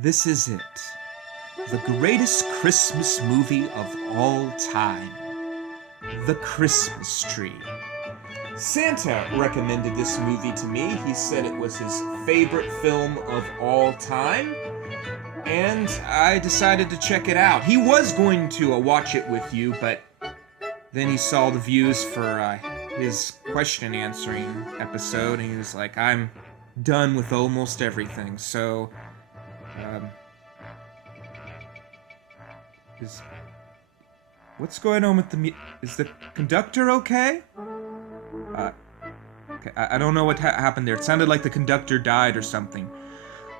This is it. The greatest Christmas movie of all time. The Christmas Tree. Santa recommended this movie to me. He said it was his favorite film of all time. And I decided to check it out. He was going to watch it with you, but then he saw the views for his question answering episode, and he was like, I'm done with almost everything, so... What's going on with the is the conductor okay? Okay, I don't know what happened there. It sounded like the conductor died or something.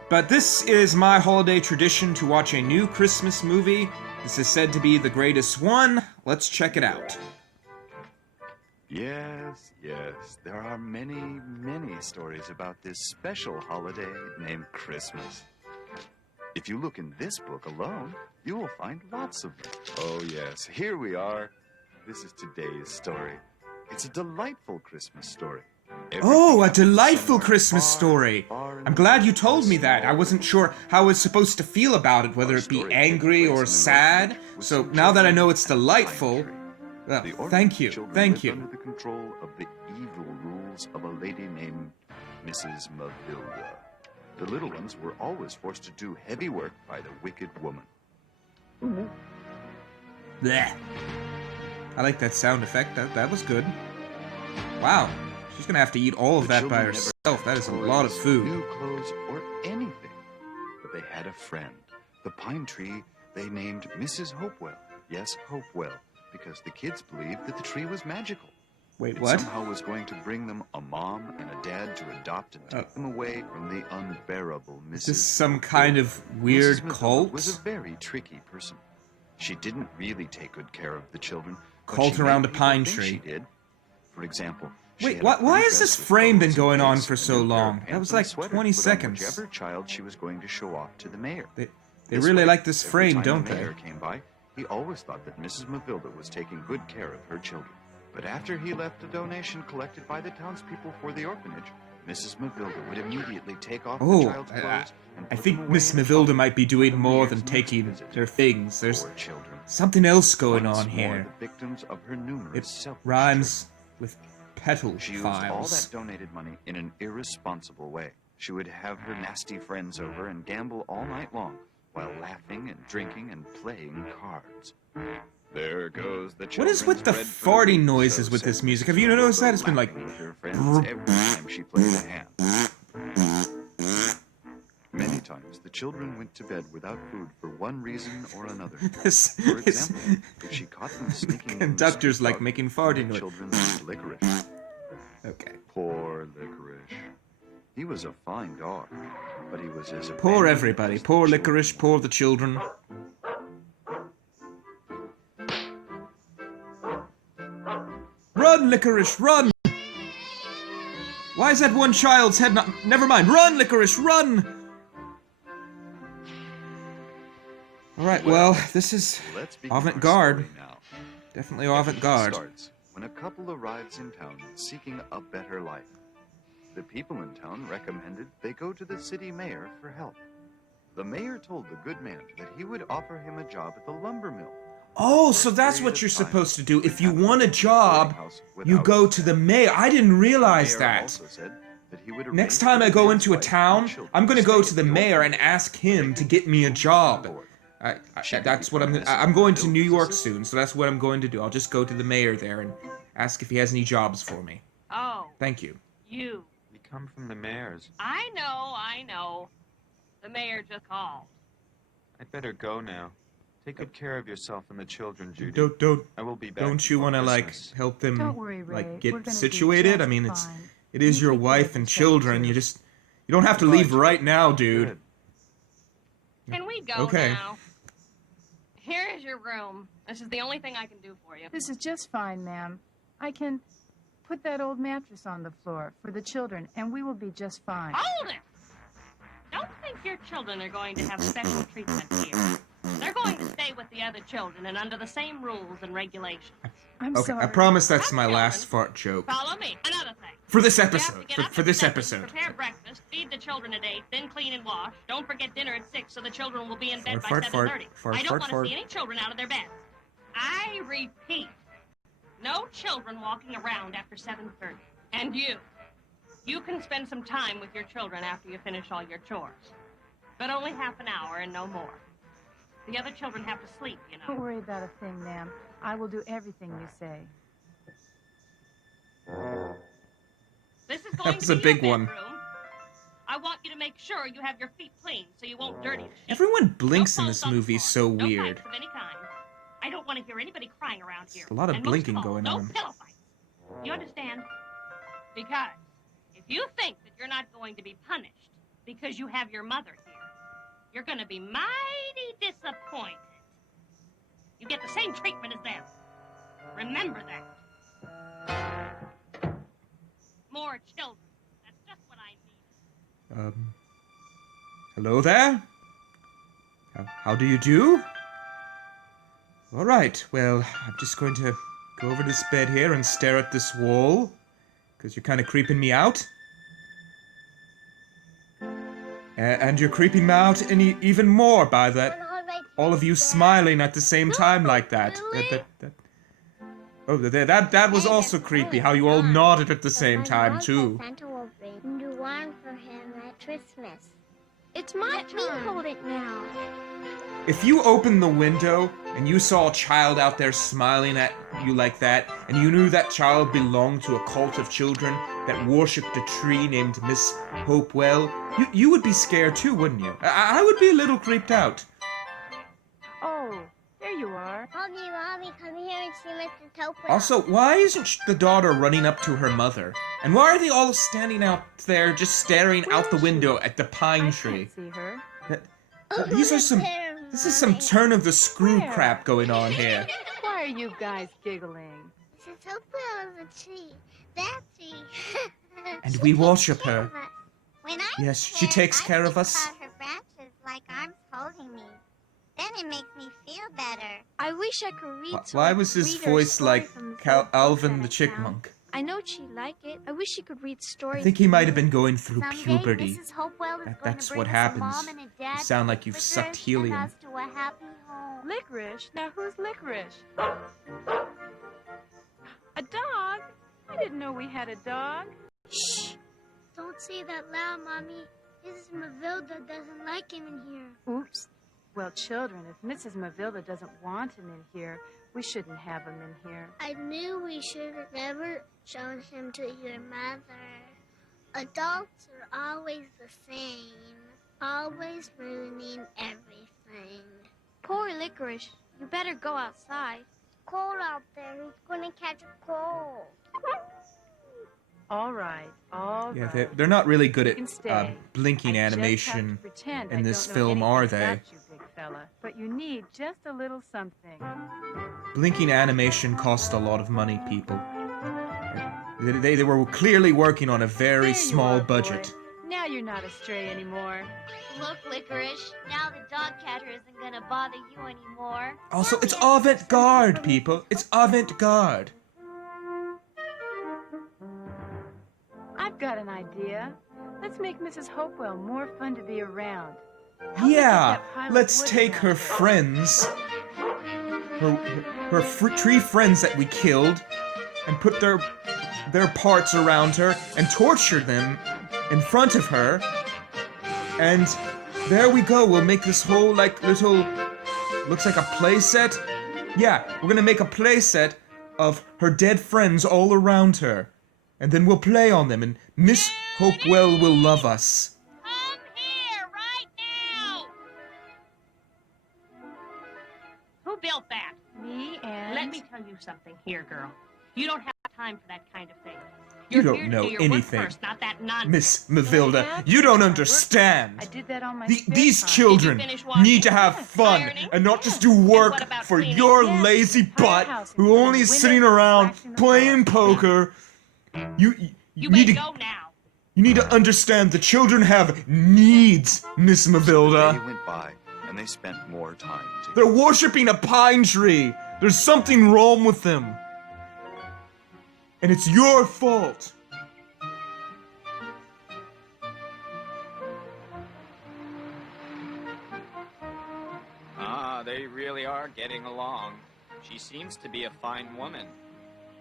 But this is my holiday tradition to watch a new Christmas movie. This is said to be the greatest one. Let's check it out. Yes, there are many, many stories about this special holiday named Christmas. If you look in this book alone, you will find lots of them. Oh, yes, here we are. This is today's story. It's a delightful Christmas story. Oh, a delightful Christmas story. I'm glad you told me that. I wasn't sure how I was supposed to feel about it, whether it be angry or sad. So now that I know it's delightful, well, thank you, thank you. Under the control of the evil rules of a lady named Mrs. Mavilda. The little ones were always forced to do heavy work by the wicked woman. Blech. I like that sound effect. That was good. Wow. She's gonna have to eat all of that by herself. That is a lot of food. New clothes or anything. But they had a friend. The pine tree they named Mrs. Hopewell. Yes, Hopewell. Because the kids believed that the tree was magical. Wait, it what? Somehow was going to bring them a mom and a dad to adopt and take them away from the unbearable Mrs. Is this some kind of weird Mrs. cult? Was a very tricky person. She didn't really take good care of the children. Cult around a pine tree. She did. For example. Wait, why has this frame been going on for so long? That was like 20 seconds. Whichever child she was going to show off to the mayor. They really like this frame, don't the they? mayor came by, he always thought that Mrs. Mavilda was taking good care of her children. But after he left a donation collected by the townspeople for the orphanage, Mrs. Mavilda would immediately take off the child's clothes and I put think them away Miss in a Mavilda cupboard might be doing for more the than mayor's taking next their visit. things. There's Poor children. something else going Once on more, here. the victims of her numerous It selfish rhymes with petal tricks. She used all files. that donated money in an irresponsible way. She would have her nasty friends over and gamble all night long while laughing and drinking and playing cards. There goes the What is with the farting noises with this music? Have you noticed that? It's been like... every time she played a hand. Many times the children went to bed without food for one reason or another. This For example, if she caught them sneaking conductors in like making farting noises. children ate licorice. Okay. Poor Licorice. He was a fine dog, but he was as Poor abandoned everybody. as the Poor children. Licorice, poor the children. Run, Licorice, run! Why is that one child's head not... Never mind. Run, Licorice, run! Alright, well, this is Let's begin our avant-garde. story now. Definitely Everything avant-garde. starts when a couple arrives in town seeking a better life. The people in town recommended they go to the city mayor for help. The mayor told the good man that he would offer him a job at the lumber mill. Oh, so that's what you're supposed to do. If you want a job, you go to the mayor. I didn't realize that. Next time I go into a town, I'm gonna go to the mayor and ask him to get me a job. That's what I'm going to New York soon, so that's what I'm going to do. I'll just go to the mayor there and ask if he has any jobs for me. Oh, Thank you. you. We come from the mayor's. I know. The mayor just called. I'd better go now. Take good care of yourself and the children, Judy. Don't I will be back. don't you before want to like Christmas. help them Don't worry, Ray. like We're get gonna be situated? just I mean, it You is your take care wife of and yourself, children. too. You don't have to leave right now, dude. Good. Can we go Okay. now? Here is your room. This is the only thing I can do for you. This is just fine, ma'am. I can put that old mattress on the floor for the children, and we will be just fine. Hold it! Don't think your children are going to have special treatment here. They're going to stay with the other children and under the same rules and regulations. I'm Okay, sorry. I promise that's Come, my children. last fart joke. Follow me. Another thing. For this You have to episode. get up For at this 7, episode. Prepare breakfast, feed the children at 8, then clean and wash. Don't forget dinner at 6 so the children will be in bed Fart, by fart, 7:30. fart, I don't fart, want fart. to see any children out of their beds. I repeat, no children walking around after 7:30. And you can spend some time with your children after you finish all your chores. But only half an hour and no more. The other children have to sleep, you Don't know. worry about a thing, ma'am. I will do everything you say. This is going was to a be big your one. bedroom. I want you to make sure you have your feet clean so you won't dirty the sheets. Everyone blinks No in this clothes on the movie floor. so No weird. fights of any kind. I don't want to hear anybody crying around here. a lot of And most blinking all, going no on. pillow fights. You understand? Because if you think that you're not going to be punished because you have your mother here, you're going to be mighty disappointed. You get the same treatment as them. Remember that. More children. That's just what I need. Hello there? How do you do? Alright, well, I'm just going to go over this bed here and stare at this wall, because you're kind of creeping me out. And you're creeping me out even more by that, all of you smiling at the same time like that. That was also creepy, how you all nodded at the same time, too. Santa will bring you one for him at Christmas. It's my Let me turn. hold it now. If you opened the window and you saw a child out there smiling at you like that, and you knew that child belonged to a cult of children that worshipped a tree named Miss Hopewell, you would be scared too, wouldn't you? I would be a little creeped out. Oh, there you are. Mommy, come here and see Mr. Topwell. Also, why isn't the daughter running up to her mother? And why are they all standing out there just staring out the window at the pine I tree? can't see her. This is some turn of the screw Where? crap going on here. Why are you guys giggling? Mr. Topwell is a tree. That tree. And we worship her. When I Yes, she takes care of us. About her branches like arms holding me. Then it makes me feel better. I wish I could read. so Why I was could his read her a voice story like from the third book Alvin that the I Chipmunk? found. I know she'd like it. I wish she could read stories. I think he might have been going through Someday, puberty. Mrs. Hopewell is going That's to what bring us happens. A mom and a dad You sound like you've licorice sucked and helium. us to a happy home. Licorice? Now who's Licorice? A dog? I didn't know we had a dog. Shh! Don't say that loud, Mommy. Mrs. Mavilda doesn't like him in here. Oops. Well, children, if Mrs. Mavilda doesn't want him in here, we shouldn't have him in here. I knew we should have never shown him to your mother. Adults are always the same, always ruining everything. Poor Licorice. You better go outside. Cold out there. He's going to catch a cold. All right, all Yeah, right. they're not really good You can at stay. blinking I just have to animation pretend in I this don't know film, anything are they? about you, big fella. But you need just a little something. Blinking animation cost a lot of money, people. They were clearly working on a very There you small are, boy. budget. Now you're not a stray anymore. Look, Licorice. Now the dog catcher isn't gonna bother you anymore. Also, it's avant-garde, people. It's avant-garde. I've got an idea. Let's make Mrs. Hopewell more fun to be around. Help me get Yeah, that pile of let's wood take around. her friends, tree friends that we killed, and put their parts around her and torture them in front of her. And there we go. We'll make this whole little, looks like a play set. Yeah, we're gonna make a play set of her dead friends all around her, and then we'll play on them. And Miss Hopewell will love us. Come here right now! Who built that? Me and... Let me tell you something here, girl. You don't have time for that kind of thing. You You're don't here to know do your anything. Work first, not that nonsense. Miss Mavilda, you don't understand. I did that on my These spare time. children Did you finish washing? need to have Yes. fun Ironing? and not just Yes. do And work what about for cleaning? your Yes. lazy butt Firehouse and who cleaning only is windows sitting and around washing the playing floor. poker. You You need may to go now. you need to understand the children have needs, Miss The day Mavilda. went by, and they spent more time together. They're worshiping a pine tree. There's something wrong with them. And it's your fault. They really are getting along. She seems to be a fine woman.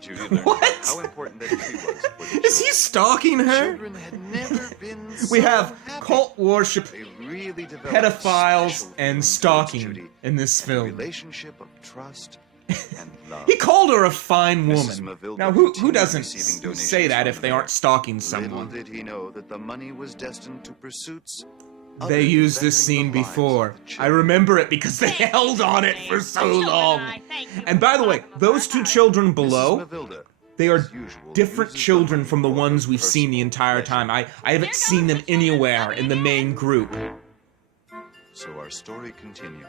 Judy learned What? how important that tree was for the Is he stalking her? children had never been We so have happy. cult worship, They really developed pedophiles, special and feelings stalking towards Judy, in this and a film. relationship of trust and love. He called her a fine Mrs. woman. Mavilda Now, who continued doesn't receiving donations say that from if the they mayor. aren't stalking Little someone? did he know that the money was destined to pursuits. They other used than this bettering scene the lives before. of the I children. remember it because they Thank held you, on it Jane. for The so children long. and I thank you And from by the the way, bottom of those our two hearts. children Mrs. below, Mavilda, they are as usual, different uses the children money from the for ones we've seen the personal entire pleasure. time. I haven't seen them anywhere in the main group. So our story continues.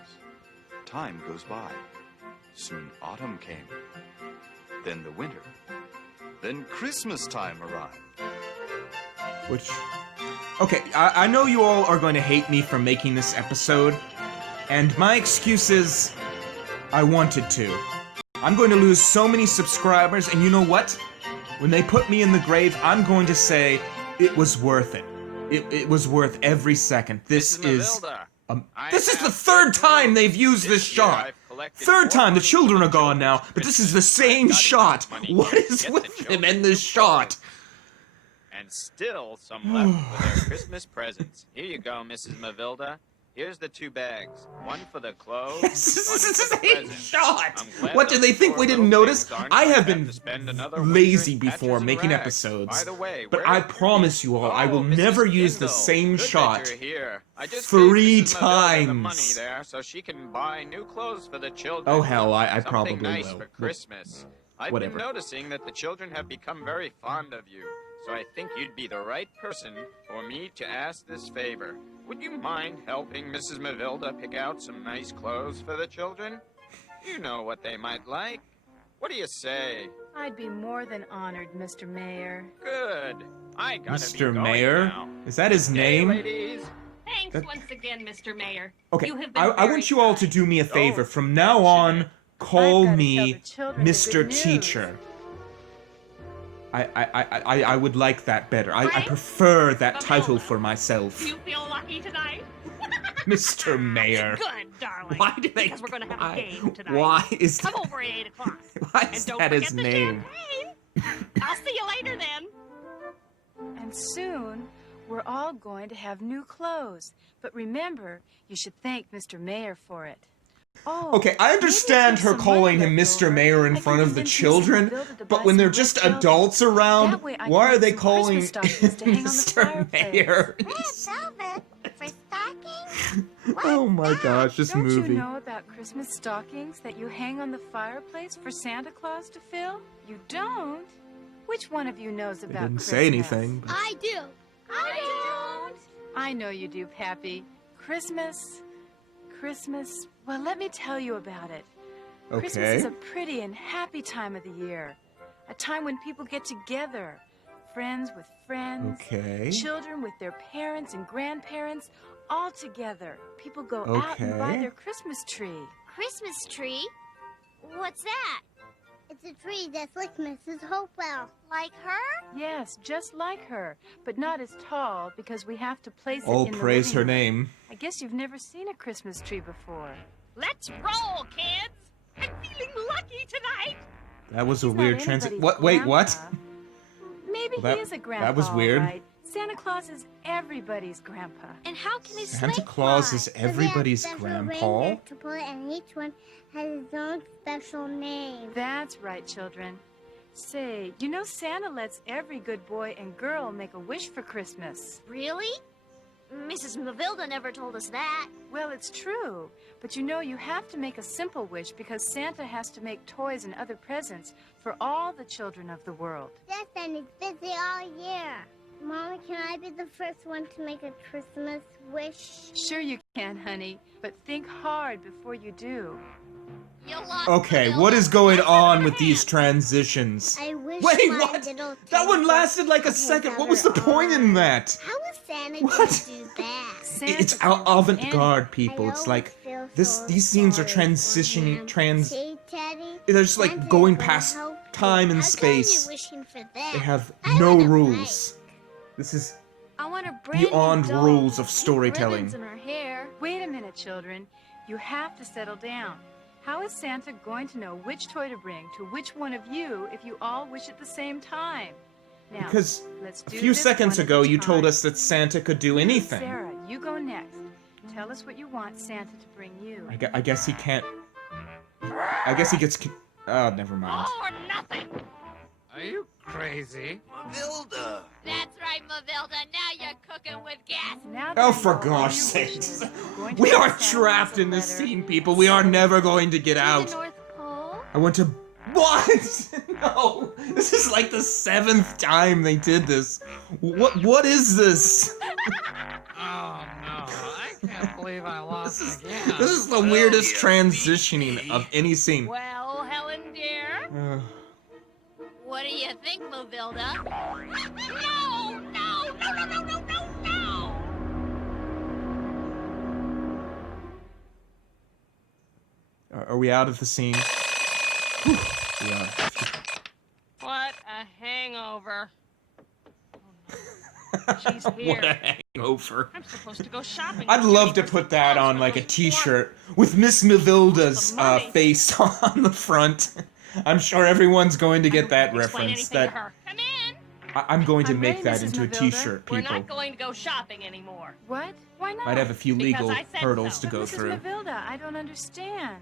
Time goes by. Soon autumn came. Then the winter. Then Christmas time arrived. Which, okay, I know you all are going to hate me for making this episode, and my excuse is, I wanted to. I'm going to lose so many subscribers, and you know what? When they put me in the grave, I'm going to say it was worth it. It was worth every second. This Mrs. is Mavilda, I this is the have third good time news. they've used this year shot. I've collected Third more time, the money children for are gone now, children's but this is the Christmas. same I've got shot. enough money What to is get with the him children in this new shot? clothes. And still some left for their Christmas presents. Here you go, Mrs. Mavilda. Here's the 2 bags. One for the clothes, This is one the for the same presents. shot. I'm glad What, did they those think poor we didn't little notice? pigs aren't I gonna have been to spend another winter lazy in before patches and making rags. episodes. By the way, But where I have you promise been? you all, I will Mrs. never use the Tyndall. same Good that shot you're here. I just 3 gave Mrs. Mavilda the money times. there so she can buy new clothes for the children. Oh hell, I Something probably nice will. for Christmas. I've whatever. been noticing that the children have become very fond of you, so I think you'd be the right person for me to ask this favor. Would you mind helping Mrs. Mavilda pick out some nice clothes for the children? You know what they might like. What do you say? I'd be more than honored, Mr. Mayor. Good. I gotta be Mr. going Mayor? now. Is that his Hey, name? ladies. Thanks That- once again, Mr. Mayor. Okay, You have been I very want you all to kind. do me a favor. Oh, From now mention on, it. call I've gotta me tell the children the Mr. good news. Teacher. I would like that better. I Frank? prefer that title Mavilda? for myself. Do you feel lucky tonight? Mr. Mayor. Good, darling. Why do they? Because we're going to have why, a game tonight. Why is Come that? over at 8 o'clock. Why is And don't that forget his the name? champagne. I'll see you later then. And soon, we're all going to have new clothes. But remember, you should thank Mr. Mayor for it. Oh, Okay, I understand maybe if her there's some calling money him left Mr. over, Mayor in I can front of the convince Mrs. children, Mavilda to but buy when some they're red just velvet. adults around, That way I why can are put they some calling Christmas stockings to hang on the Mr. fireplace. Mayor? Velvet for stockings? Oh my gosh, this Don't movie. you know about Christmas stockings that you hang on the fireplace for Santa Claus to fill? You don't? Which one of you knows They about didn't Christmas? say anything. But... I do. I don't. I know you do, Pappy. Christmas, well, let me tell you about it. Christmas Okay. is a pretty and happy time of the year. A time when people get together. Friends with friends. Okay. Children with their parents and grandparents. All together. People go out and buy Okay. their Christmas tree. Christmas tree? What's that? It's a tree that's like Mrs. Hopewell. Like her? Yes, just like her, but not as tall because we have to place it All in the praise her living room. name. I guess you've never seen a Christmas tree before. Let's roll, kids. I'm feeling lucky tonight. That was a He's not weird transit. anybody's What? Wait, what? grandpa. Maybe Well, that- he is a grandpa. that was all weird. right. Santa Claus is everybody's grandpa. And how can his Santa sleigh Claus fly? is So they have everybody's special grandpa. reindeer to put, and each one has its own special name. That's right, children. Say, you know Santa lets every good boy and girl make a wish for Christmas. Really? Mrs. Mavilda never told us that. Well, it's true. But you know you have to make a simple wish because Santa has to make toys and other presents for all the children of the world. Yes, and it's busy all year. Mommy, can I be the first one to make a Christmas wish? Sure you can, honey, but think hard before you do. You lost Okay, Mavilda. what is going Raise on her with these hand. transitions? I wish Wait, my what? little That teddy one bear lasted like a could second. have What was the her point in arm. that? How was Santa What? going to do that? It's Santa avant-garde, I people. It's always like feel this. so These scenes are sorry for transitioning. him. Trans. See, Teddy? They're just like Santa's going gonna past help time and How space. come you're wishing for that? They have I no want a rules. This is I want a brand beyond new doll rules of with pink storytelling. ribbons in her hair. Wait a minute, children. You have to settle down. How is Santa going to know which toy to bring to which one of you if you all wish at the same time? Now, because let's a do few this seconds one at ago a you told time. us that Santa could do anything. Sarah, you go next. Tell us what you want Santa to bring you. I guess he can't. I guess he gets. Oh, never mind. All or nothing. Are you crazy? Mavilda! That's right, Mavilda. Now you're cooking with gas. Now that Oh, I for know all gosh your wishes, sakes. you're going to We write are Santa trapped a in this letter. scene, people. We are never going to get To out. the North Pole. I want to. What? No! This is like the 7th time they did this. What is this? Oh no, I can't believe I lost again. This is the weirdest transitioning of any scene. Well, Helen dear. What do you think, Mavilda? No, no, no, no, no, no, no, no. Are we out of the scene? Whew, we are. What a hangover. She's here. What a hangover. I'm supposed to go shopping. I'd with love Judy to for put that some on clothes like for a those t-shirt with Miss Mavilda's money. face on the front. I'm sure everyone's going to get that Explain reference. anything to That her. Come in. I'm going to I'm make ready, that Mrs. into a Mavilda. t-shirt, We're people. not going to go shopping anymore. What? Why not? Might have a few Because legal I said hurdles so. to go Mrs. through. Mavilda, I don't understand.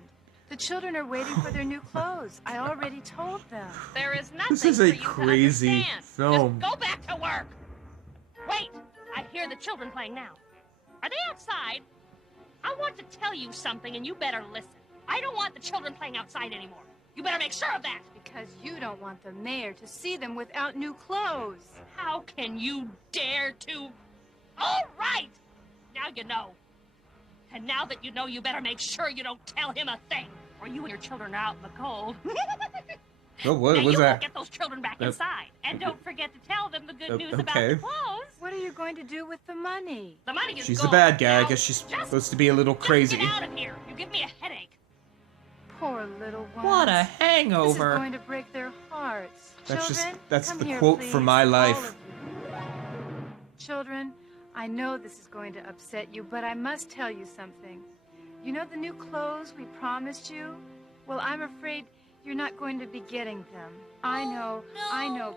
The children are waiting for their new clothes. I already told them. There is nothing This is for a you to crazy understand. film. Just go back to work. Wait, I hear the children playing now. Are they outside? I want to tell you something, and you better listen. I don't want the children playing outside anymore. You better make sure of that. Because you don't want the mayor to see them without new clothes. How can you dare to? All right! Now you know. And now that you know, you better make sure you don't tell him a thing, or you and your children are out in the cold. Oh, what now was you that? won't get those children back inside. And don't forget to tell them the good news about okay. the clothes. What are you going to do with the money? The money is She's the gone. bad guy. I Now, guess she's just supposed to be a little crazy. Get out of here. You give me a headache. Poor little ones. What a This is hangover. going to break their hearts. That's just- Children, that's come the here, quote please. for my All life. of you. Children, I know this is going to upset you, but I must tell you something. You know the new clothes we promised you? Well, I'm afraid you're not going to be getting them. I know,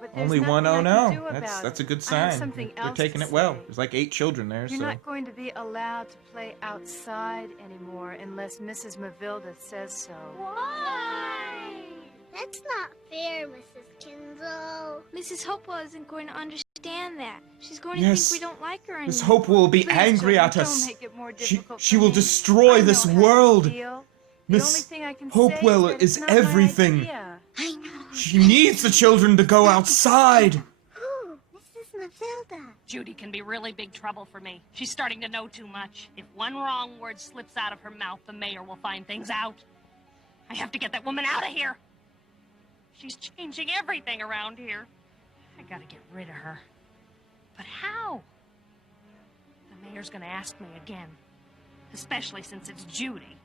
but there's Only one nothing oh I can do no. about That's it. a good I have sign. something They're else taking to it well. say. There's like 8 children there, You're so. not going to be allowed to play outside anymore unless Mrs. Mavilda says so. Why? That's not fair, Mrs. Kinzel. Mrs. Hopewell isn't going to understand that. She's going to Yes. think we don't like her anymore. Miss Hope will be Please, angry children, at us. Don't make it more She difficult she for will me. destroy I this know how you world. feel. The only Miss thing I can Hopewell say is, that is it's not my everything. idea. I know. She needs the children to go outside. Ooh, Mrs. Mavilda. Judy can be really big trouble for me. She's starting to know too much. If one wrong word slips out of her mouth, the mayor will find things out. I have to get that woman out of here. She's changing everything around here. I gotta get rid of her. But how? The mayor's gonna ask me again. Especially since it's Judy.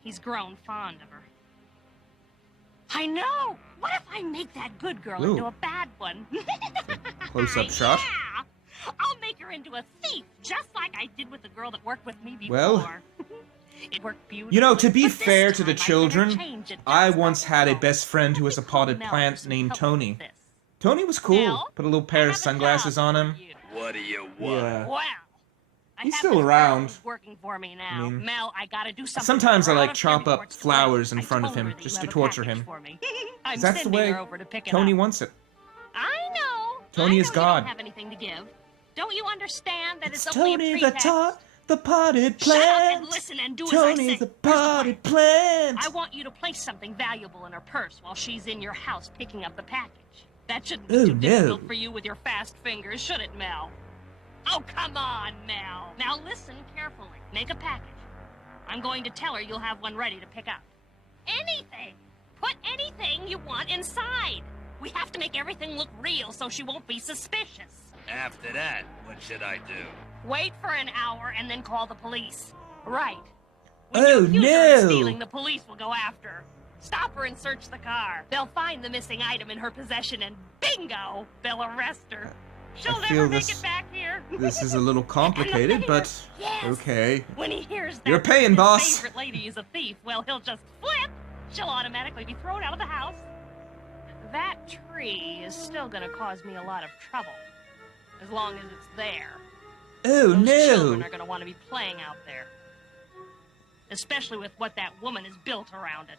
He's grown fond of her. I know! What if I make that good girl Ooh. into a bad one? Close-up shot. Yeah! I'll make her into a thief, just like I did with the girl that worked with me before. Well, it worked beautifully. You know, to be but this fair to time the I better children, change it I just once like had a so. best friend who was a Let me call potted Mel plant for some named help Tony. with this. Tony was cool. Mel, Put a little I pair of have a sunglasses job on for him. you. What do you Yeah. Well, I He's have still this girl around. who's working for me now. I mean, Mel, I gotta do something. sometimes for her. I Out like of chop here up before it's too flowers late. in I front of told him her that just you to have a torture package him. for me. I'm That's the sending way her over to pick it Tony up. wants it. I know. Tony I is know God. You don't have anything to give. Don't you understand that it's, It's only a Tony pretext? the potted Shut up and plant. listen and do as I Tony say. the Here's the potted plan. plant. I want you to place something valuable in her purse while she's in your house picking up the package. That shouldn't be Oh, too no. difficult for you with your fast fingers, should it, Mel? Oh, come on, Mel. Now listen carefully. Make a package. I'm going to tell her you'll have one ready to pick up. Anything. Put anything you want inside. We have to make everything look real so she won't be suspicious. After that, what should I do? Wait for an hour and then call the police. Right. When Oh, you accuse her of no. stealing, the police will go after her. Stop her and search the car. They'll find the missing item in her possession, and bingo, they'll arrest her. She'll I feel never make this- it back here. This is a little complicated, but Yes. okay. When he hears that You're paying, his boss. favorite lady is a thief, well, he'll just flip. She'll automatically be thrown out of the house. That tree is still gonna cause me a lot of trouble, as long as it's there. Oh Those children no! are gonna want to be playing out there, especially with what that woman has built around it.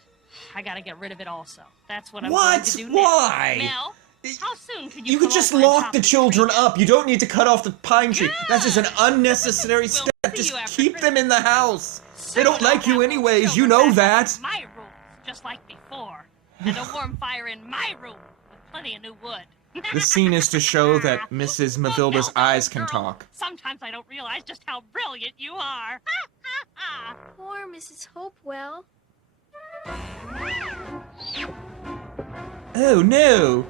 I gotta get rid of it also. That's what I'm going What? to do Why? next. Mel, how soon could you You could come just over and lock chop the tree children down? up. You don't need to cut off the pine tree. That's just an unnecessary We'll step. see Just you after keep them in the house. They don't Soon I'll like you have those anyways. You children know back that. in my room, just like before. And a warm fire in my room with plenty of new wood. The scene is to show that Mrs. Mavilda's Well, eyes can girl, talk. Sometimes I don't realize just how brilliant you are. Poor Mrs. Hopewell. Oh no!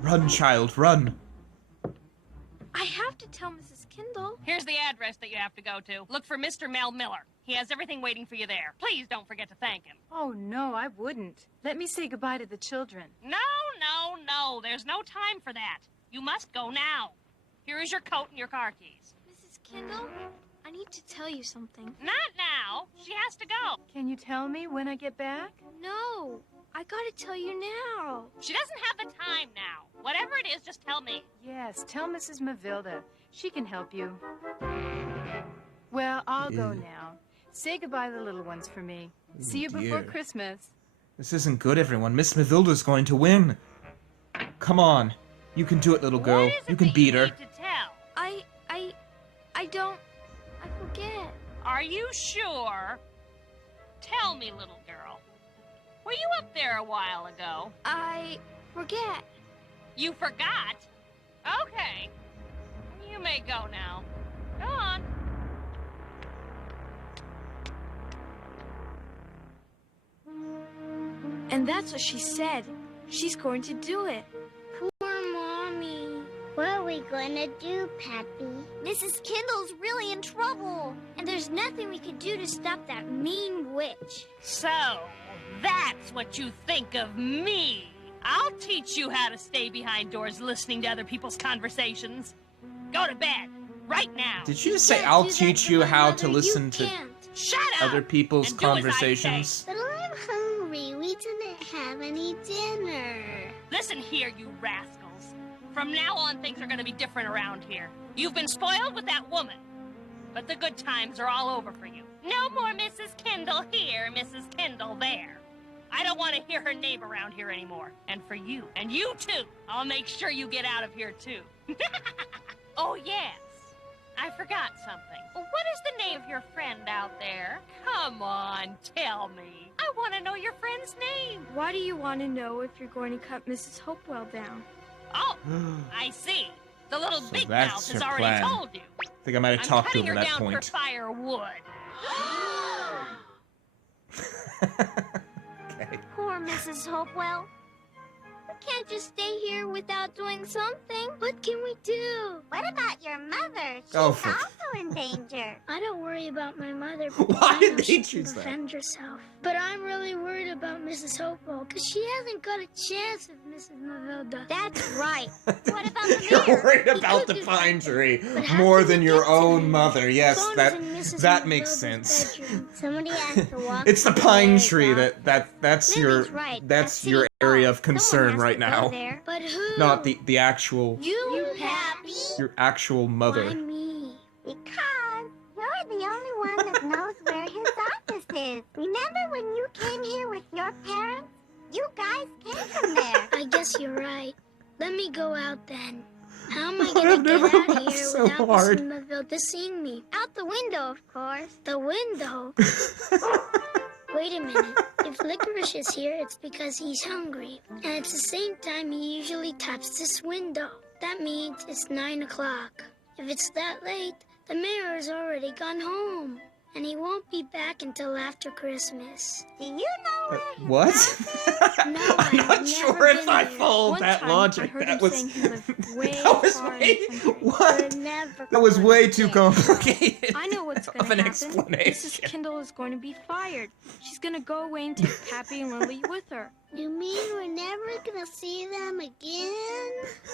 Run, child, run. I have to tell Mrs. Kendall. Here's the address that you have to go to. Look for Mr. Mel Miller. He has everything waiting for you there. Please don't forget to thank him. Oh, no, I wouldn't. Let me say goodbye to the children. No. There's no time for that. You must go now. Here is your coat and your car keys. Mrs. Kendall, I need to tell you something. Not now. She has to go. Can you tell me when I get back? No, I gotta tell you now. She doesn't have the time now. Whatever it is, just tell me. Yes, tell Mrs. Mavilda. She can help you. Well, I'll go now. Say goodbye to the little ones for me. See you before dear. Christmas. This isn't good, everyone. Miss Mavilda's going to win. Come on. You can do it, little girl. What is it You can that beat her. need to tell? I don't. I forget. Are you sure? Tell me, little girl. Were you up there a while ago? I forget. You forgot? Okay. You may go now. Go on. And that's what she said. She's going to do it. Poor Mommy. What are we going to do, Pappy? Mrs. Kendall's really in trouble. And there's nothing we can do to stop that mean witch. So, that's what you think of me. I'll teach you how to stay behind doors listening to other people's conversations. Go to bed. Right now. Did you just say Can't I'll do that teach to you my how mother. to You listen to can't. Shut up! other people's and do as I say. conversations? But I'm hungry. We didn't have any dinner. Listen here, you rascals. From now on, things are going to be different around here. You've been spoiled with that woman. But the good times are all over for you. No more Mrs. Kendall here, Mrs. Kendall there. I don't want to hear her name around here anymore. And for you, and you too, I'll make sure you get out of here too. Oh, yes. I forgot something. What is the name of your friend out there? Come on, tell me. I want to know your friend's name. Why do you want to know if you're going to cut Mrs. Hopewell down? Oh, I see. The little So big that's mouth has her already plan. told you. I think I might have I'm talked to cutting her her at that down for point. firewood. Okay. Poor Mrs. Hopewell. We can't just stay here without doing something. What can we do? What about your mother? She's Oh, for- also in danger. I don't worry about my mother. Why I did know they she can choose that? defend herself. But I'm really worried about Mrs. Hopewell because she hasn't got a chance with Mrs. Mavilda. That's right. What about the You're mayor? worried He about could the do pine something, tree but how more can than we your get to own him? mother. Yes, Phone is that in Mrs. that makes Mavilda's sense. bedroom. Somebody has to walk. It's the to pine mayor's tree office. that's your Lily's right. that's City your area Hall. of concern Someone has right to go now. there. But who? Not the actual You, Pappy. your actual Why mother. me? Because you're the only one that knows where his office is. Remember when you came here with your parents? You guys came from there. I guess you're right. Let me go out then. How am I I've gonna never get out of laughed here so without hard. Mrs. Mavilda seeing me? Out the window, of course. The window? Wait a minute. If Licorice is here, it's because he's hungry. And it's the same time he usually taps this window. That means it's 9 o'clock. If it's that late, the mayor has already gone home. and he won't be back until after Christmas. Do you know What? No, I'm I've not sure never if I been there. followed One that time, I logic. heard That him was saying he lived way that was far in way the country. what? We're never That was going way to too get complicated. I know what's of gonna an happen. explanation. Mrs. Kindle is going to be fired. She's gonna go away and take Pappy and Lily with her. You mean we're never gonna see them again?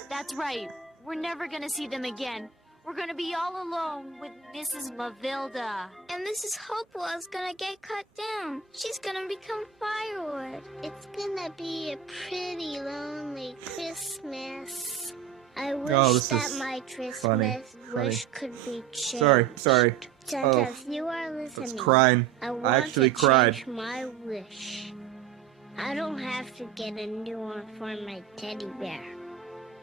That's right. We're never gonna see them again. We're gonna be all alone with Mrs. Mavilda. And Mrs. Hopewell's gonna get cut down. She's gonna become firewood. It's gonna be a pretty lonely Christmas. I wish this that is my Christmas funny. wish could be changed. Sorry. Santa, Oh, if you are listening, That's crying. I want actually to cried. change my wish. I don't have to get a new one for my teddy bear.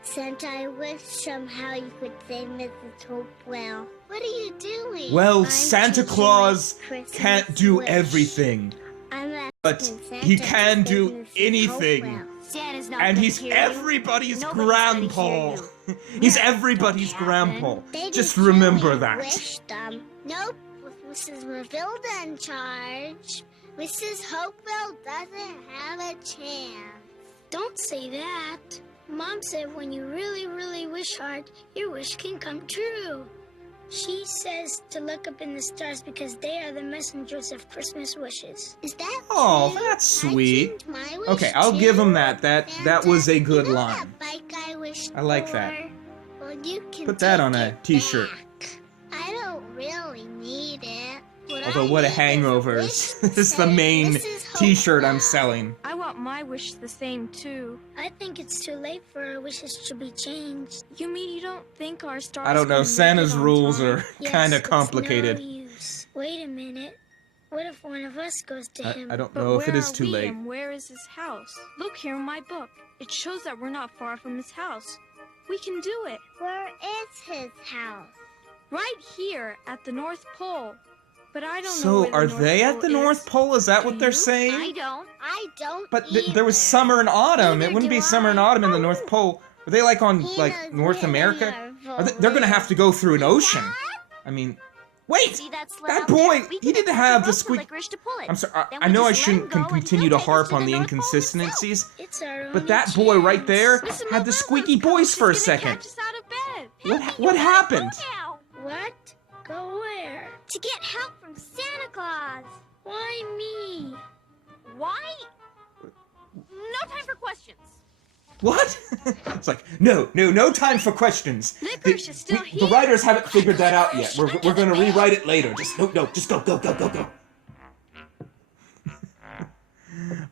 Santa, I wish somehow you could say Mrs. Hopewell. What are you doing? Well, I'm Santa changing Claus my Christmas can't do wish. everything, I'm asking but Santa he to can say do Mrs. anything. Hopewell. Santa's not And gonna he's hear you. everybody's Nobody's gonna grandpa. hear He's Yeah, everybody's don't grandpa. They Just didn't remember really that. wish them. Nope, with Mrs. Mavilda in charge, Mrs. Hopewell doesn't have a chance. Don't say that. Mom said when you really, really wish hard, your wish can come true. She says to look up in the stars because they are the messengers of Christmas wishes. Is that Oh, true? that's I sweet. changed my wish Okay, I'll too. give him that. That Santa, was a good you know line. That bike I wished I like for? that. Well, you can Put that take on a it t-shirt. back. I don't really need it. Although what a hangover is the main t-shirt I'm selling. I want my wish the same too. I think it's too late for our wishes to be changed. You mean you don't think our stars? I don't know, can make Santa's it on rules time? are Yes, kind of it's complicated. No use. Wait a minute. What if one of us goes to him? I don't But know if it where is are too we late. And where is his house? Look here in my book. It shows that we're not far from his house. We can do it. Where is his house? Right here at the North Pole. But I don't know So where the are North they Pole at the North is. Pole? Is that Do what they're you? saying? I don't. I don't But either. there was summer and autumn. Neither It wouldn't do be summer and I. autumn in the North Pole. Are they like on He like knows North where America? Minerva They're gonna have to go through an lives. ocean. I mean, wait! See that sled That out there? boy, We he can didn't attach a have the rope to squeak. licorice to pull it. I'm sorry. Then I we know I just let shouldn't him go and continue he'll to take us harp to on the the North Pole himself. inconsistencies, It's our but only that boy right chance. there Mrs. had the Mavilla's squeaky coming. voice for a She's gonna second. catch us out of bed. What happened? Now. What? Go where? To get help from Santa Claus. Why me? Why? No time for questions. What? It's like, no time for questions. Licorice is still The here. writers haven't figured that out yet. We're gonna rewrite it later. Just just go.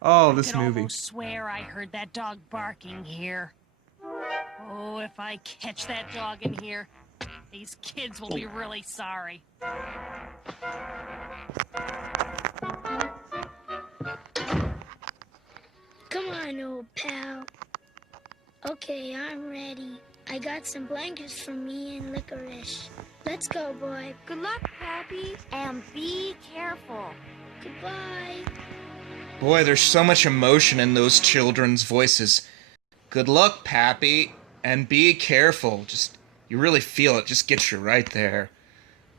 Oh, this I could movie. almost swear I heard that dog barking here. Oh, if I catch that dog in here, these kids will be really sorry. Come on, old pal. Okay, I'm ready. I got some blankets for me and Licorice. Let's go, boy. Good luck, Pappy. And be careful. Goodbye. Boy, there's so much emotion in those children's voices. Good luck, Pappy, and be careful. Just, you really feel it. Just gets you right there.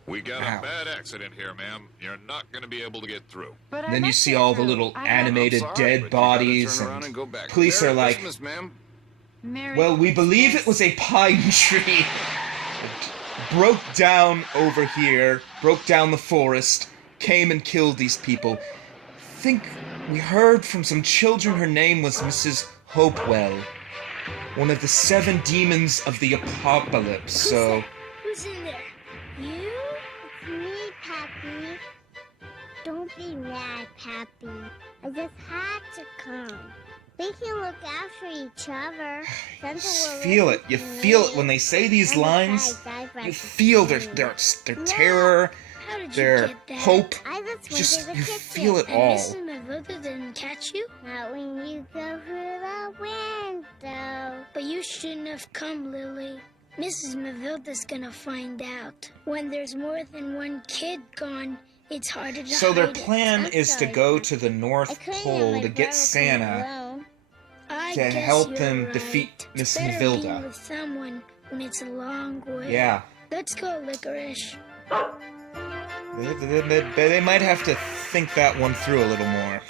We got Wow. a bad accident here, ma'am. You're not going to be able to get through. But I Then you must see get all the through. little I animated I'm sorry, dead but you gotta bodies, turn around and and go back. police Merry are like, Christmas, ma'am. Merry well, we believe it was a pine tree. Broke down over here, broke down the forest, came and killed these people. Think we heard from some children her name was Mrs. Hopewell, one of the 7 demons of the apocalypse. So, Who's in there? You? It's me, Pappy. Don't be mad, Pappy. I just had to come. We can look after each other. Santa just will feel it. listen You to feel me. it when they say these And lines. besides, I'd like You to feel see their you. terror, How did you their get that? hope. I just went Just to the you kitchen. feel it And all. Mrs. Mavilda didn't catch you? Not when you go through the window. But you shouldn't have come, Lily. Mrs. Mavilda's gonna find out. When there's more than one kid gone, it's harder to So their hide it. plan I'm is to sorry, go Pappy. to the I North couldn't Pole let my to get brother come Santa alone. I to guess help you're them right. defeat Miss Better Mavilda. be with someone when it's a long way. Yeah. Let's go, Licorice. They might have to think that one through a little more.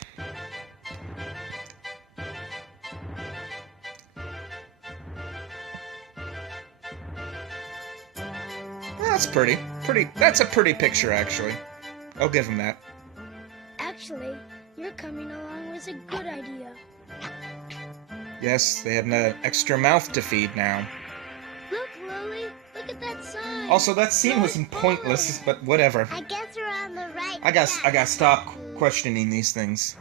That's pretty. That's a pretty picture, actually. I'll give him that. Actually, your coming along was a good idea. Yes, they have an extra mouth to feed now. Look, Lily, look at that sign. Also, that scene was pointless, but whatever. I guess we're on the right I gotta stop questioning these things.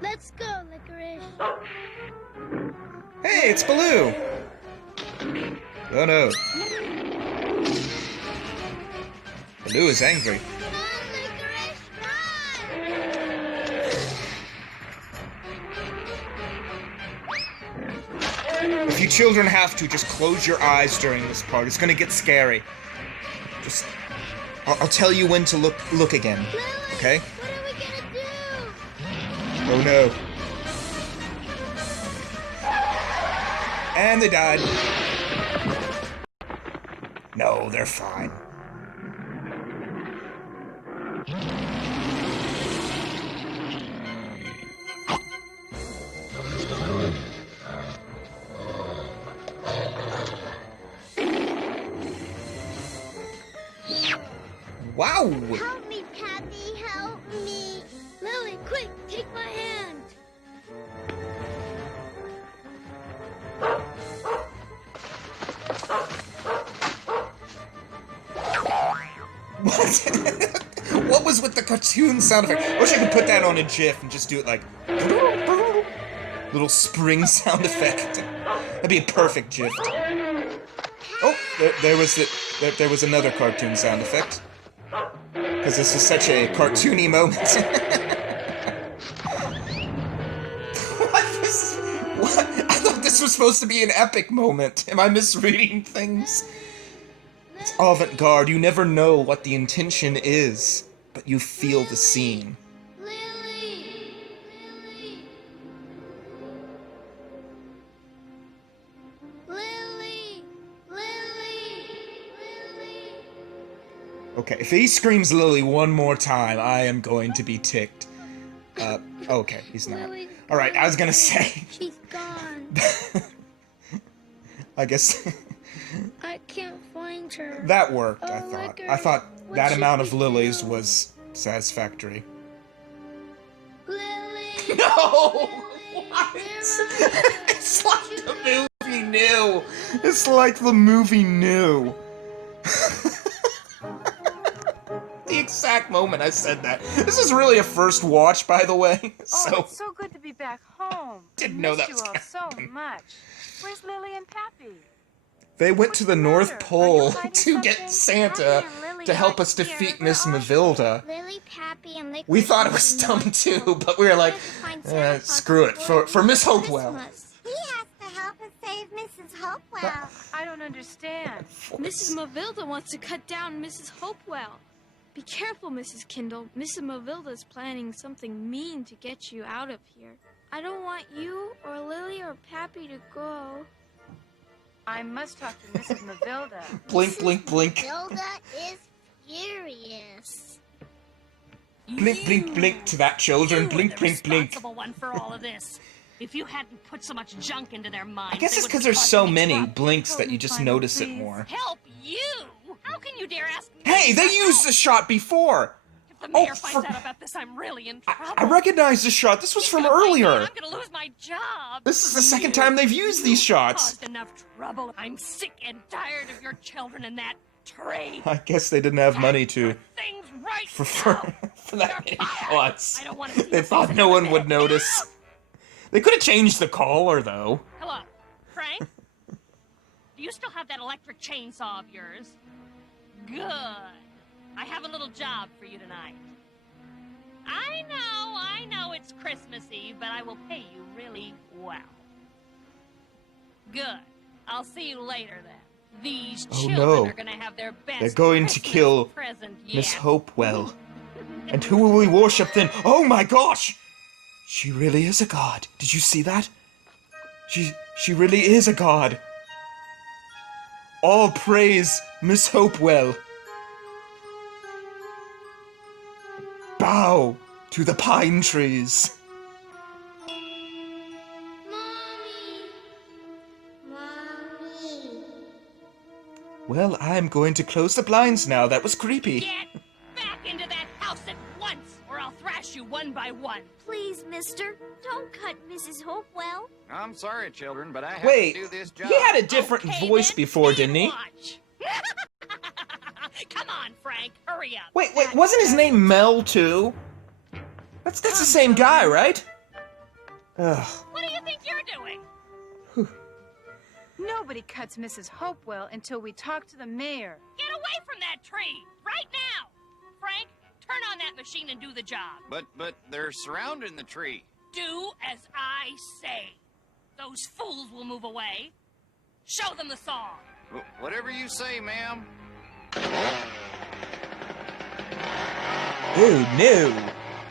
Let's go, Licorice. Hey, it's Baloo! Oh no. Baloo is angry. Come on, Licorice, run! If you children have to, just close your eyes during this part. It's gonna get scary. Just... I'll tell you when to look again. Lily, Okay? what are we gonna do? Oh no. And they died. No, they're fine. Wow! Help me, Pappy, help me. Lily, quick, take my hand. What? What was with the cartoon sound effect? I wish I could put that on a GIF and just do it like... little spring sound effect. That'd be a perfect GIF. Oh, there was another cartoon sound effect. Because this is such a cartoony moment. What? I thought this was supposed to be an epic moment. Am I misreading things? It's avant-garde. You never know what the intention is, but you feel the scene. Lily! Lily! Lily! Lily! Okay, if he screams Lily one more time, I am going to be ticked. Okay, he's not. Lily, Alright, I was gonna say... she's gone. I guess... I can't find her. that worked, I Oh, thought. Licorice, I thought what that should amount of we lilies do? was satisfactory. Lily! No! Lily, What? where are you? It's like the movie knew! It's like the movie knew! The exact moment I said that. This is really a first watch, by the way. Oh, So, it's so good to be back home. Didn't I know missed that was you all gonna so happen. much. Where's Lily and Pappy? they went to the North matter? Are you Pole hiding to get something? Santa Pappy and Lily to help aren't us here. defeat Where Miss are they? Mavilda. Lily, Pappy, and Licorice We thought it went was to dumb North too, Pole. but we were like, Trying to find Santa Claus screw it. For Miss before Hopewell. Christmas. He has to help us save Mrs. Hopewell. I don't understand. Mrs. Mavilda wants to cut down Mrs. Hopewell. Be careful, Mrs. Kindle. Mrs. Mavilda's planning something mean to get you out of here. I don't want you or Lily or Pappy to go. I must talk to Mrs. Mavilda. Blink, blink, blink. Hilda is furious. Blink, blink, blink to that, children. Blink, blink, blink. Responsible one for all of this. If you hadn't put so much junk into their minds, I guess they it's would because be there's so causing me many trouble. blinks that you just Fine, notice it please. more. Help you? How can you dare ask me? Hey, they used the shot before! If the mayor Oh, finds out about this, I'm really in trouble. I recognize the shot. This was He's from gonna find me and earlier. I'm gonna lose my job. This is the second time they've used these shots. Caused enough trouble. I'm sick and tired of your children and that trade. I guess they didn't have money to Things right for now. that many shots. I don't want to see They you thought face no one anyone would notice. They could have changed the caller though. Hello, Frank? Do you still have that electric chainsaw of yours? Good. I have a little job for you tonight. I know it's Christmas Eve, but I will pay you really well. Good. I'll see you later then. These Oh, children no. are gonna have their best They're going to Christmas kill present Miss yet. Hopewell. And who will we worship then? Oh my gosh! She really is a god. Did you see that? She really is a god. All praise Miss Hopewell. bow to the pine trees. Mommy! Mommy! Well, I'm going to close the blinds now. That was creepy. Get back into that house at once, or I'll thrash you one by one. Please, mister, don't cut Mrs. Hopewell. I'm sorry, children, but I have Wait, to do this job. he had a different Okay, voice then, before, didn't he? watch. Come on, Frank, hurry up. Wait, wasn't his name Mel too? That's the same guy, right? Ugh. What do you think you're doing? Nobody cuts Mrs. Hopewell until we talk to the mayor. Get away from that tree, right now. Frank, turn on that machine and do the job. But they're surrounding the tree. Do as I say. Those fools will move away. Show them the saw. Whatever you say, ma'am. Oh no!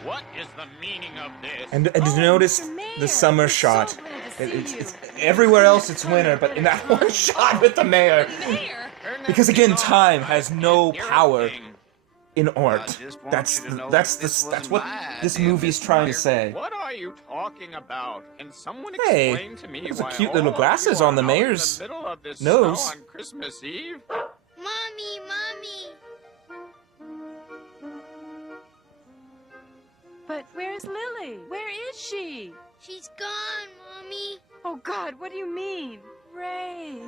What is the meaning of this? And Oh, notice Mr. Mayor, the summer we're so shot. glad to see It's you. everywhere else it's winter, but in that one shot with the mayor. Mayor? Because again, time has no You're power king. in I art. just want That's you to know that's that this that's wasn't what my this idea, movie's Mr. trying to Mayor. say. What are you talking about? Can someone Hey, explain to me those are why cute all little of glasses you on the are out mayor's in the middle of this nose. snow on Christmas Eve? Mommy, Mommy! But where's Lily? Where is she? She's gone, Mommy. Oh, God, what do you mean? Ray.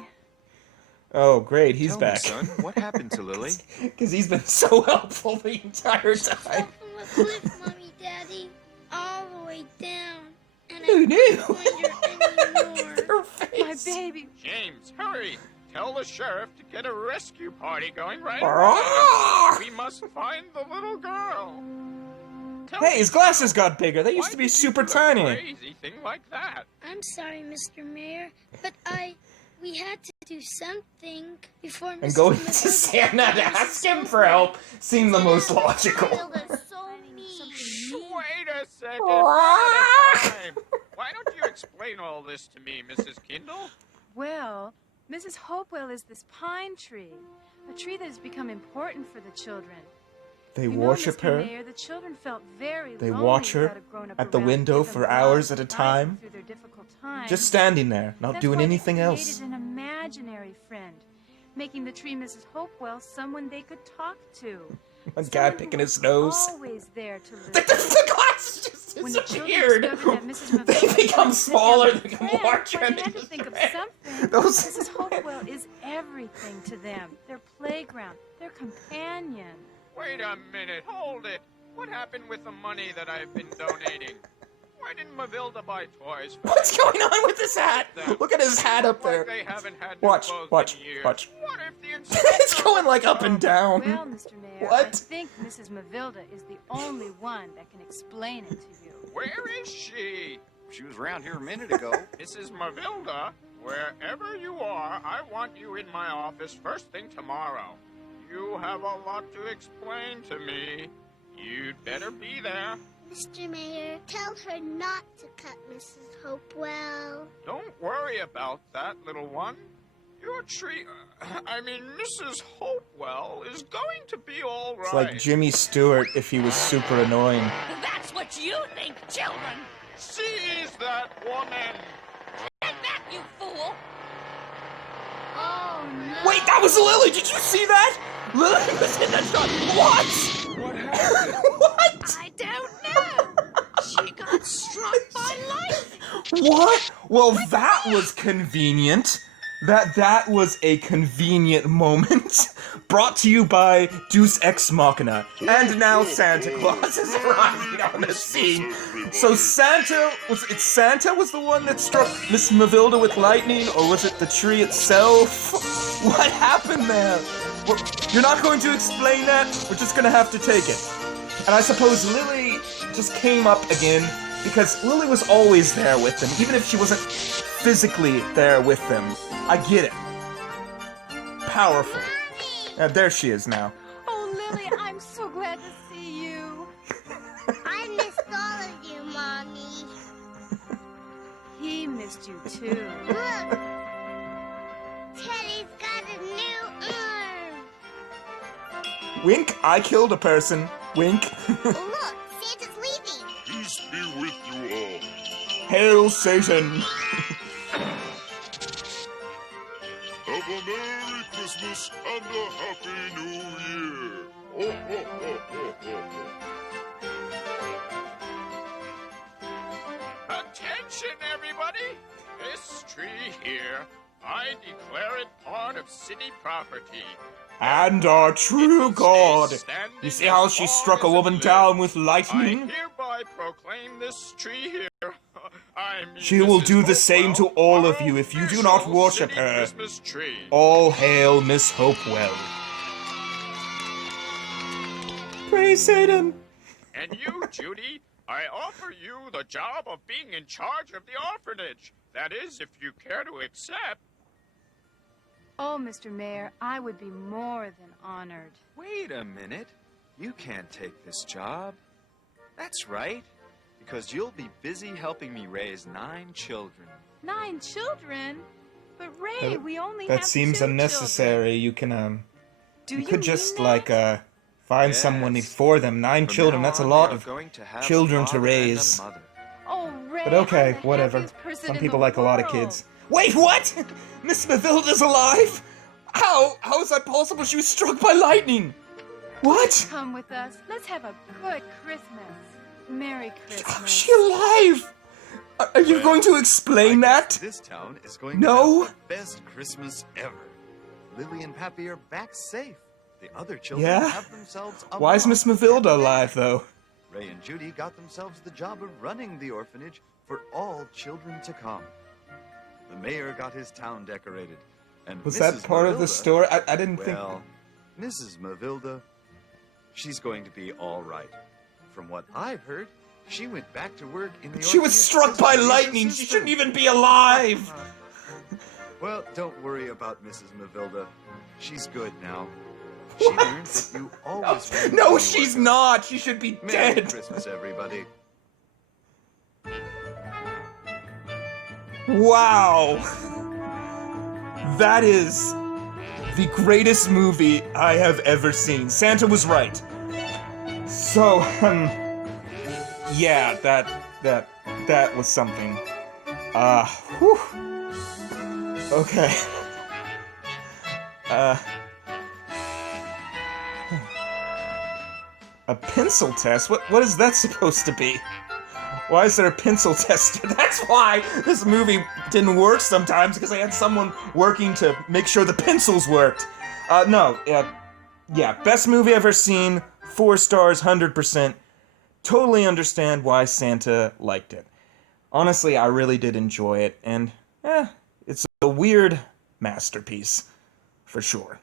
Oh, great, he's Tell back. me, son, what happened to Lily? Because he's been so helpful the entire Fell time. from a cliff, Mommy, Daddy. All the way down. And Who I knew? can't find her anymore. Her face. My baby. James, hurry! Tell the sheriff to get a rescue party going right Ah! away. We must find the little girl. Tell Hey, me, his glasses got bigger. They why used to be did you super do a tiny. Crazy thing like that. I'm sorry, Mr. Mayor, but we had to do something before Mrs. And going to Matilda Santa to got ask Mrs. him for help seemed the most logical. Matilda's so mean. Wait a second. One at a time. Why don't you explain all this to me, Mrs. Kindle? Well, Mrs. Hopewell is this pine tree, a tree that has become important for the children. They You know, worship Mr. her. Mayor, the children felt very They lonely watch her without a grown-up at the around to window give them for love hours and at a guide them time. through their difficult times. Just standing there, not That's doing why anything they else. created an imaginary friend, making the tree Mrs. Hopewell someone they could talk to. One guy Someone who picking was his nose. Always there to listen. The glasses just When the children disappeared. discovered that Mrs. They Matilda become couldn't sit down smaller, with they become friends, larger, well, and they had they to think of just- something. Those- Mrs. Hopewell is everything to them. Their playground, their companion. Wait a minute. Hold it. What happened with the money that I've been donating? Why didn't Mavilda buy toys for What's me? going on with his hat? Look at his hat up Like there. they haven't had new Watch, clothes watch, in years. watch. What if the It's inspector going like would up and come? down. Well, Mr. Mayor, I What? think Mrs. Mavilda is the only one that can explain it to you. Where is she? She was around here a minute ago. Mrs. Mavilda, wherever you are, I want you in my office first thing tomorrow. You have a lot to explain to me. You'd better be there. Mr. Mayor, tell her not to cut Mrs. Hopewell. Don't worry about that, little one. Your tree, Mrs. Hopewell is going to be all right. It's like Jimmy Stewart if he was super annoying. That's what you think, children. Seize that woman! Get back, you fool. Oh, no. Wait, that was Lily! Did you see that? Lily was in that shot! What? What happened? What? I don't know. She got struck by lightning. What? Well, that was convenient. That was a convenient moment. Brought to you by Deus Ex Machina. And now Santa Claus is arriving on the scene. So Santa was the one that struck Miss Mavilda with lightning, or was it the tree itself? What happened there? You're not going to explain that? We're just gonna have to take it. And I suppose Lily just came up again because Lily was always there with them, even if she wasn't physically there with them. I get it. Powerful. There she is now. Oh, Lily, I'm so glad to see you. I missed all of you, Mommy. He missed you too. Look! Teddy's got a new arm. Wink, I killed a person. Wink. Look! Hail Satan! Have a Merry Christmas and a Happy New Year. Ho, ho, ho, ho, ho, ho. Attention, everybody! This tree here, I declare it part of city property. And our true God. You see how she struck a woman down with I lightning? hereby proclaim this tree here. I mean, She will Mrs. do the same to Hopewell, all of our you if you do not official worship city her. Christmas tree. All hail Miss Hopewell. Praise Satan! And you, Judy, I offer you the job of being in charge of the orphanage. That is, if you care to accept. Oh, Mr. Mayor, I would be more than honored. Wait a minute. You can't take this job. That's right. Because you'll be busy helping me raise 9 children. 9 children? But Ray, we only That have seems 2 unnecessary. You can, Do you you could mean just, that? like, find someone for them. 9 From children, now that's a on, lot we are of going to have a children to father and a raise. mother. Oh, Ray, But okay, I'm the whatever. happiest person Some in people the like a lot of world. kids. Wait, what? Miss Mavilda's alive? How? How is that possible? She was struck by lightning. What? Come with us. Let's have a good Christmas. Merry Christmas. How's she alive? Are you going to explain I guess that? This town is going No. to have the best Christmas ever. Lily and Pappy are back safe. The other children Yeah? have themselves a Why is mom Miss and Mavilda a dad. alive, though? Ray and Judy got themselves the job of running the orphanage for all children to come. The mayor got his town decorated. And Was Mrs. that part of the Mavilda- story? I didn't think... Well, Mrs. Mavilda, she's going to be all right. From what I've heard, she went back to work in the She was orphanage struck as by Lisa's lightning. She sister. shouldn't even be alive. Well, don't worry about Mrs. Mavilda. She's good now. She learned that you always win No, when you she's work not. She should be hard. Merry dead. Christmas, everybody. Wow. That is the greatest movie I have ever seen. Santa was right. So, yeah, that was something. Whew. Okay. A pencil test? What is that supposed to be? Why is there a pencil test? That's why this movie didn't work sometimes, because I had someone working to make sure the pencils worked. Yeah, best movie ever seen, 4 stars, 100%. Totally understand why Santa liked it. Honestly, I really did enjoy it, and, it's a weird masterpiece, for sure.